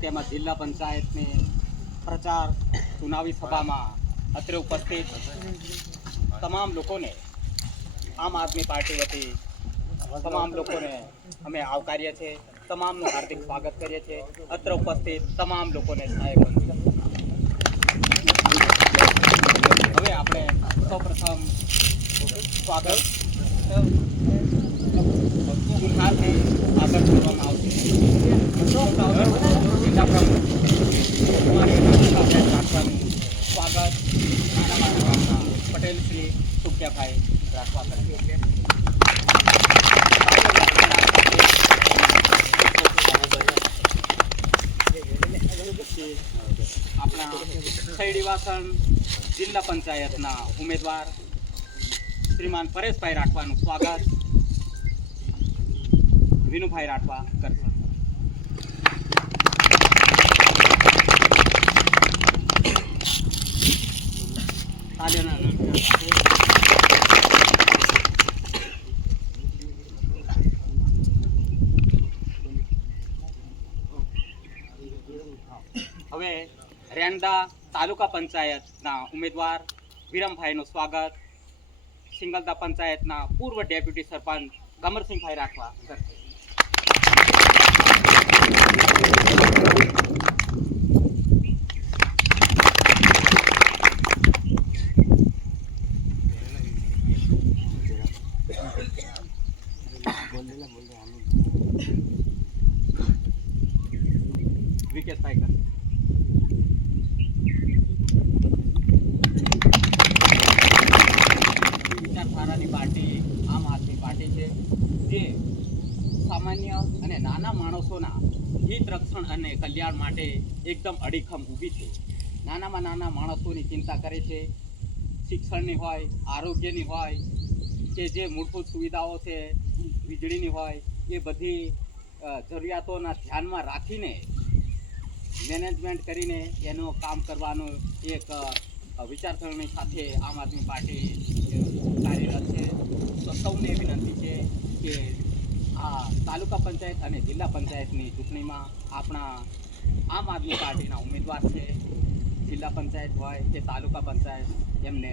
તેમાં જિલ્લા પંચાયતની પ્રચાર ચુનાવી સભામાં અત્રે ઉપસ્થિત તમામ લોકોને આમ આદમી પાર્ટી વતી તમામ લોકોને અમે આવકારીએ છીએ, તમામનું હાર્દિક સ્વાગત કરીએ છીએ. અત્રે ઉપસ્થિત તમામ લોકોને સાહેબ હવે આપણે સૌપ્રથમ સ્વાગત કુંભારથી આગળ કરવામાં આવશે. જિલ્લા પ્રમુખ સ્વાગત પટેલ શ્રી સુખ્યાભાઈ રાખવા કરે. આપણા ખૈડીવાસણ જિલ્લા પંચાયતના ઉમેદવાર શ્રીમાન પરેશભાઈ રાઠવાનું સ્વાગત વિનુભાઈ રાઠવા કરશે. હવે રેંડા તાલુકા પંચાયતના ઉમેદવાર વિરમભાઈનું સ્વાગત સિંગલદા પંચાયતના પૂર્વ ડેપ્યુટી સરપંચ કમરસિંહભાઈ રાખવા કરશે. વિકેશભાઈ કરશે. વિચારધારાની પાર્ટી આમ આદમી પાર્ટી છે, જે સામાન્ય અને નાના માણસોના હિત રક્ષણ અને કલ્યાણ માટે એકદમ અડીખમ ઊભી છે. નાનામાં નાના માણસોની ચિંતા કરે છે. શિક્ષણની હોય, આરોગ્યની હોય, કે જે મૂળભૂત સુવિધાઓ છે, વીજળીની હોય, એ બધી જરૂરિયાતોના ધ્યાનમાં રાખીને મેનેજમેન્ટ કરીને એનું કામ કરવાનું એક વિચારસરણી સાથે આમ આદમી પાર્ટી કાર્યરત છે. તો સૌને વિનંતી છે કે આ તાલુકા પંચાયત અને જિલ્લા પંચાયતની ચૂંટણીમાં આપણા આમ આદમી પાર્ટીના ઉમેદવાર છે. જિલ્લા પંચાયત હોય કે તાલુકા પંચાયત, એમને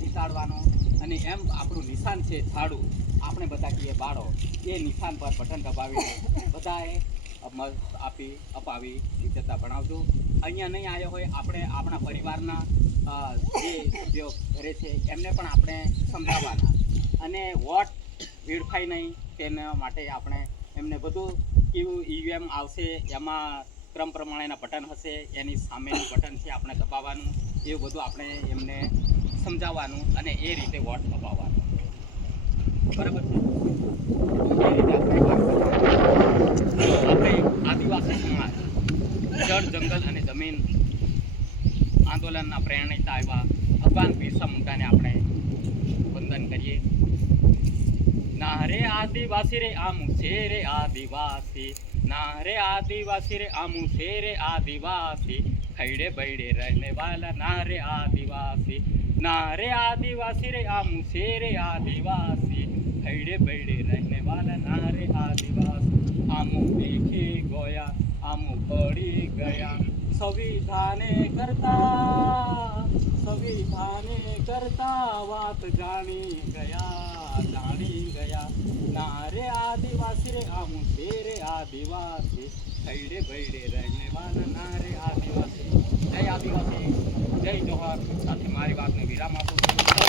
જીતાડવાનો અને એમ આપણું નિશાન છે ઝાડુ, આપણે બધા કહીએ બાળો, એ નિશાન પર બટન દબાવીને બધાએ મત અપાવી વિજેતા બનાવજો. અહીંયા નહીં આવ્યો હોય, આપણે આપણા પરિવારના જે સભ્યો ઘરે છે એમને પણ આપણે સમજાવવાના અને વોટ વેડફાય નહીં તેના માટે આપણે એમને બધું કેવું ઈવીએમ આવશે, એમાં ક્રમ પ્રમાણેના બટન હશે, એની સામેનું બટન છે આપણે દબાવવાનું, એવું બધું આપણે એમને સમજાવવાનું અને એ રીતે વોટ અપાવવાનો. બરાબર છે? એ રીતે આપણે આદિવાસી સમાજ જળ, જંગલ અને જમીન આંદોલનના પ્રેરણિતા એવા ભગવાન બિરસા મુંડાને આપણે વંદન કરીએ. ના રે આદિવાસી રે આમું છે રે આદિવાસી, ના રે આદિવાસી રે આમું છે રે આદિવાસી, ખૈડે બૈડે રહેને વાલા ના રે આદિવાસી, ના રે આદિવાસી રે આમું છે રે આદિવાસી, ખૈડે બૈડે રહેને વાલા ના રે આદિવાસી. આમું દેખી ગોયા આમું પડી ગયા, સંવિધાને કરતા વાત જાણી ગયા. ના રે આદિવાસી રે આમું છે રે આદિવાસી, ખૈડે બૈડે રહેને વાલા ના રે આદિવાસી. જય આદિવાસી, જય જોહર. સાથે મારી વાતને વિરામ આપું છું.